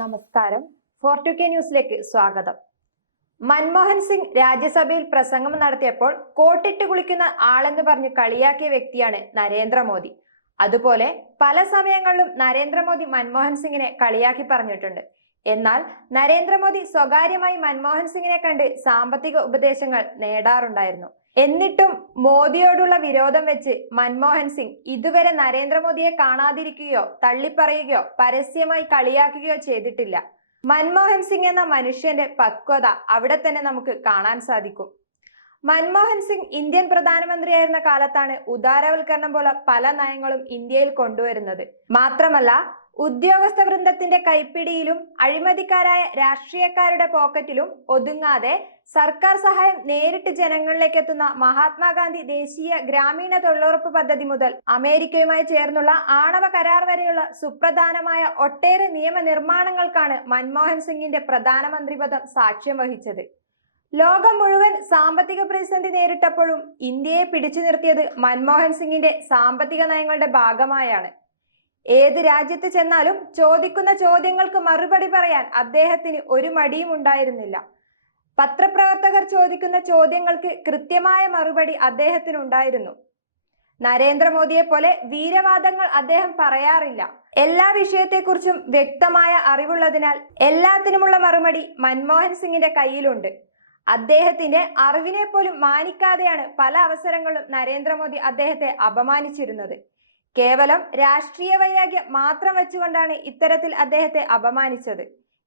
നമസ്കാരം. 4 ന്യൂസിലേക്ക് സ്വാഗതം. മൻമോഹൻ സിംഗ് രാജ്യസഭയിൽ പ്രസംഗം നടത്തിയപ്പോൾ കോട്ടിട്ട് കുളിക്കുന്ന ആളെന്ന് പറഞ്ഞ് കളിയാക്കിയ വ്യക്തിയാണ് നരേന്ദ്രമോദി. അതുപോലെ പല സമയങ്ങളിലും നരേന്ദ്രമോദി മൻമോഹൻ സിംഗിനെ കളിയാക്കി പറഞ്ഞിട്ടുണ്ട്. എന്നാൽ നരേന്ദ്രമോദി സ്വകാര്യമായി മൻമോഹൻ സിംഗിനെ കണ്ട് സാമ്പത്തിക ഉപദേശങ്ങൾ നേടാറുണ്ടായിരുന്നു. എന്നിട്ടും മോദിയോടുള്ള വിരോധം വെച്ച് മൻമോഹൻ സിംഗ് ഇതുവരെ നരേന്ദ്രമോദിയെ കാണാതിരിക്കുകയോ തള്ളിപ്പറയുകയോ പരസ്യമായി കളിയാക്കുകയോ ചെയ്തിട്ടില്ല. മൻമോഹൻ സിംഗ് എന്ന മനുഷ്യന്റെ പക്വത അവിടെ തന്നെ നമുക്ക് കാണാൻ സാധിക്കും. മൻമോഹൻ സിംഗ് ഇന്ത്യൻ പ്രധാനമന്ത്രിയായിരുന്ന കാലത്താണ് ഉദാരവൽക്കരണം പോലെ പല നയങ്ങളും ഇന്ത്യയിൽ കൊണ്ടുവരുന്നത്. മാത്രമല്ല, ഉദ്യോഗസ്ഥ വൃന്ദത്തിന്റെ കൈപ്പിടിയിലും അഴിമതിക്കാരായ രാഷ്ട്രീയക്കാരുടെ പോക്കറ്റിലും ഒതുങ്ങാതെ സർക്കാർ സഹായം നേരിട്ട് ജനങ്ങളിലേക്ക് എത്തുന്ന മഹാത്മാഗാന്ധി ദേശീയ ഗ്രാമീണ തൊഴിലുറപ്പ് പദ്ധതി മുതൽ അമേരിക്കയുമായി ചേർന്നുള്ള ആണവ കരാർ വരെയുള്ള സുപ്രധാനമായ ഒട്ടേറെ നിയമനിർമ്മാണങ്ങൾക്കാണ് മൻമോഹൻ സിംഗിന്റെ പ്രധാനമന്ത്രി പദം സാക്ഷ്യം വഹിച്ചത്. ലോകം മുഴുവൻ സാമ്പത്തിക പ്രതിസന്ധി നേരിട്ടപ്പോഴും ഇന്ത്യയെ പിടിച്ചു നിർത്തിയത് മൻമോഹൻ സിംഗിന്റെ സാമ്പത്തിക നയങ്ങളുടെ ഭാഗമായാണ്. ഏത് രാജ്യത്ത് ചെന്നാലും ചോദിക്കുന്ന ചോദ്യങ്ങൾക്ക് മറുപടി പറയാൻ അദ്ദേഹത്തിന് ഒരു മടിയും ഉണ്ടായിരുന്നില്ല. പത്രപ്രവർത്തകർ ചോദിക്കുന്ന ചോദ്യങ്ങൾക്ക് കൃത്യമായ മറുപടി അദ്ദേഹത്തിനുണ്ടായിരുന്നു. നരേന്ദ്രമോദിയെ പോലെ വീരവാദങ്ങൾ അദ്ദേഹം പറയാറില്ല. എല്ലാ വിഷയത്തെക്കുറിച്ചും വ്യക്തമായ അറിവുള്ളതിനാൽ എല്ലാത്തിനുമുള്ള മറുപടി മൻമോഹൻ സിംഗിന്റെ കയ്യിലുണ്ട്. അദ്ദേഹത്തിന്റെ അറിവിനെ പോലും മാനിക്കാതെയാണ് പല അവസരങ്ങളിലും നരേന്ദ്രമോദി അദ്ദേഹത്തെ അപമാനിച്ചിരുന്നത്. കേവലം രാഷ്ട്രീയ വൈരാഗ്യം മാത്രം വെച്ചുകൊണ്ടാണ് ഇത്തരത്തിൽ അദ്ദേഹത്തെ അപമാനിച്ചത്.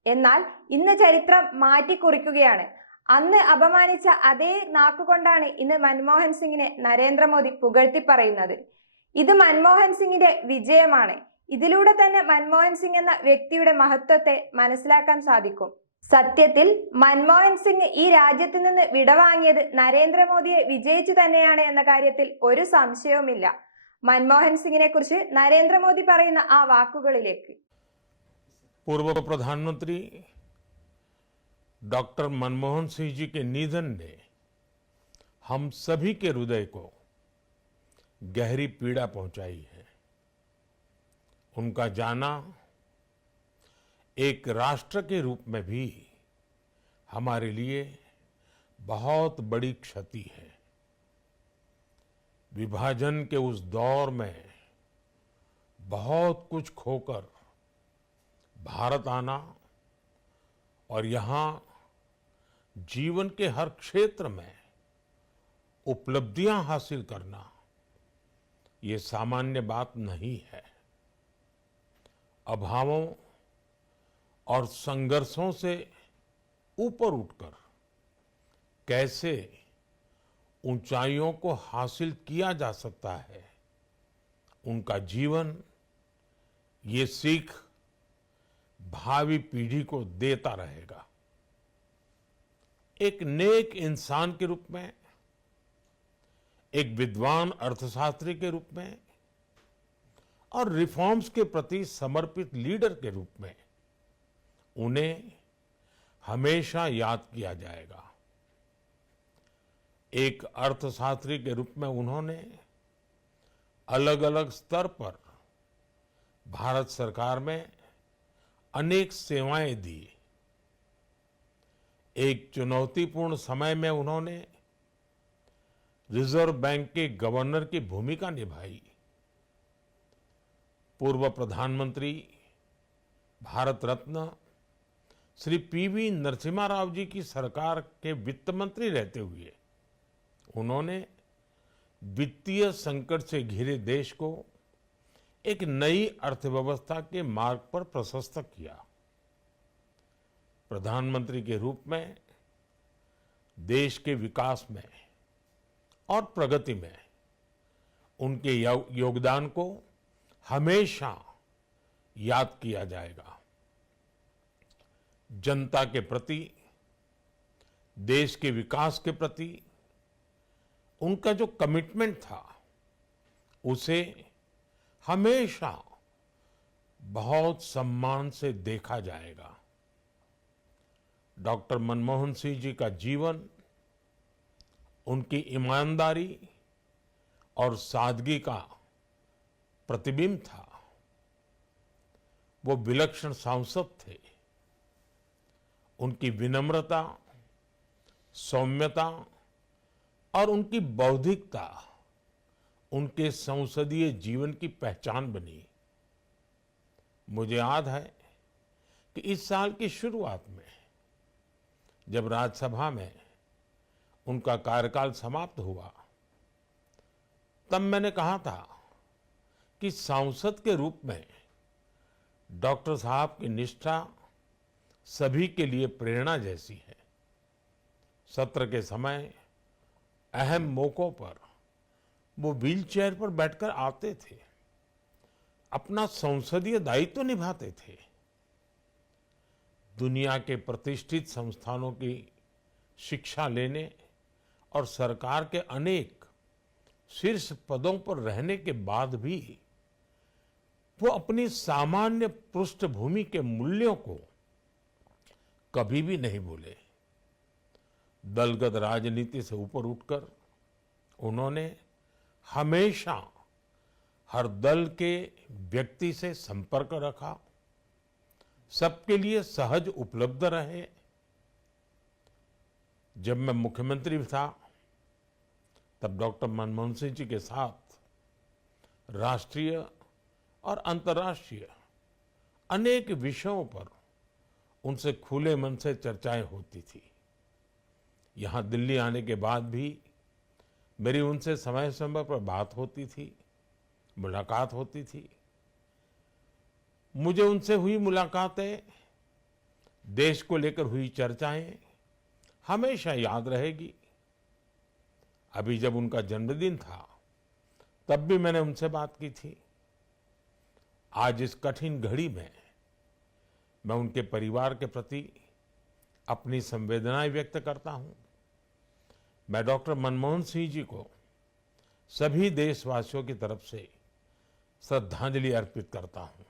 എന്നാൽ ഇന്ന് ചരിത്രം മാറ്റിക്കുറിക്കുകയാണ്. അന്ന് അപമാനിച്ച അതേ നാക്കുകൊണ്ടാണ് ഇന്ന് മൻമോഹൻ സിംഗിനെ നരേന്ദ്രമോദി പുകഴ്ത്തി പറയുന്നത്. ഇത് മൻമോഹൻ സിംഗിന്റെ വിജയമാണ്. ഇതിലൂടെ തന്നെ മൻമോഹൻ സിംഗ് എന്ന വ്യക്തിയുടെ മഹത്വത്തെ മനസ്സിലാക്കാൻ സാധിക്കും. സത്യത്തിൽ മൻമോഹൻ സിംഗ് ഈ രാജ്യത്ത് നിന്ന് വിടവാങ്ങിയത് നരേന്ദ്രമോദിയെ വിജയിച്ചു തന്നെയാണ് എന്ന കാര്യത്തിൽ ഒരു സംശയവുമില്ല. മൻമോഹൻ സിംഗിനെ കുറിച്ച് നരേന്ദ്രമോദി പറയുന്ന ആ വാക്കുകളിലേക്ക്. पूर्व प्रधानमंत्री डॉक्टर मनमोहन सिंह जी के निधन ने हम सभी के हृदय को गहरी पीड़ा पहुंचाई है। उनका जाना एक राष्ट्र के रूप में भी हमारे लिए बहुत बड़ी क्षति है। विभाजन के उस दौर में बहुत कुछ खोकर भारत आना और यहाँ जीवन के हर क्षेत्र में उपलब्धियां हासिल करना ये सामान्य बात नहीं है। अभावों और संघर्षों से ऊपर उठकर कैसे ऊंचाइयों को हासिल किया जा सकता है, उनका जीवन ये सीख भावी पीढ़ी को देता रहेगा। एक नेक इंसान के रूप में, एक विद्वान अर्थशास्त्री के रूप में और रिफॉर्म्स के प्रति समर्पित लीडर के रूप में उन्हें हमेशा याद किया जाएगा। एक अर्थशास्त्री के रूप में उन्होंने अलग अलग स्तर पर भारत सरकार में अनेक सेवाएं दी। एक चुनौतीपूर्ण समय में उन्होंने रिजर्व बैंक के गवर्नर की भूमिका निभाई। पूर्व प्रधानमंत्री भारत रत्न श्री पीवी नरसिम्हा राव जी की सरकार के वित्त मंत्री रहते हुए उन्होंने वित्तीय संकट से घिरे देश को एक नई अर्थव्यवस्था के मार्ग पर प्रशस्त किया। प्रधानमंत्री के रूप में देश के विकास में और प्रगति में उनके योगदान को हमेशा याद किया जाएगा। जनता के प्रति, देश के विकास के प्रति उनका जो कमिटमेंट था उसे हमेशा बहुत सम्मान से देखा जाएगा। डॉक्टर मनमोहन सिंह जी का जीवन उनकी ईमानदारी और सादगी का प्रतिबिंब था। वो विलक्षण सांसद थे। उनकी विनम्रता, सौम्यता और उनकी बौद्धिकता उनके संसदीय जीवन की पहचान बनी। मुझे याद है कि इस साल की शुरुआत में जब राज्यसभा में उनका कार्यकाल समाप्त हुआ, तब मैंने कहा था कि सांसद के रूप में डॉक्टर साहब की निष्ठा सभी के लिए प्रेरणा जैसी है। सत्र के समय अहम मौकों पर वो व्हीलचेयर पर बैठकर आते थे, अपना संसदीय दायित्व निभाते थे। दुनिया के प्रतिष्ठित संस्थानों की शिक्षा लेने और सरकार के अनेक शीर्ष पदों पर रहने के बाद भी वो अपनी सामान्य पृष्ठभूमि के मूल्यों को कभी भी नहीं भूले। दलगत राजनीति से ऊपर उठकर उन्होंने हमेशा हर दल के व्यक्ति से संपर्क रखा, सबके लिए सहज उपलब्ध रहे। जब मैं मुख्यमंत्री था, तब डॉक्टर मनमोहन सिंह जी के साथ राष्ट्रीय और अंतर्राष्ट्रीय अनेक विषयों पर उनसे खुले मन से चर्चाएं होती थी। यहां दिल्ली आने के बाद भी मेरी उनसे समय समय पर बात होती थी, मुलाकात होती थी। मुझे उनसे हुई मुलाकातें, देश को लेकर हुई चर्चाएं हमेशा याद रहेगी। अभी जब उनका जन्मदिन था, तब भी मैंने उनसे बात की थी। आज इस कठिन घड़ी में मैं उनके परिवार के प्रति अपनी संवेदनाएं व्यक्त करता हूं। मैं डॉक्टर मनमोहन सिंह जी को सभी देशवासियों की तरफ से श्रद्धांजलि अर्पित करता हूं।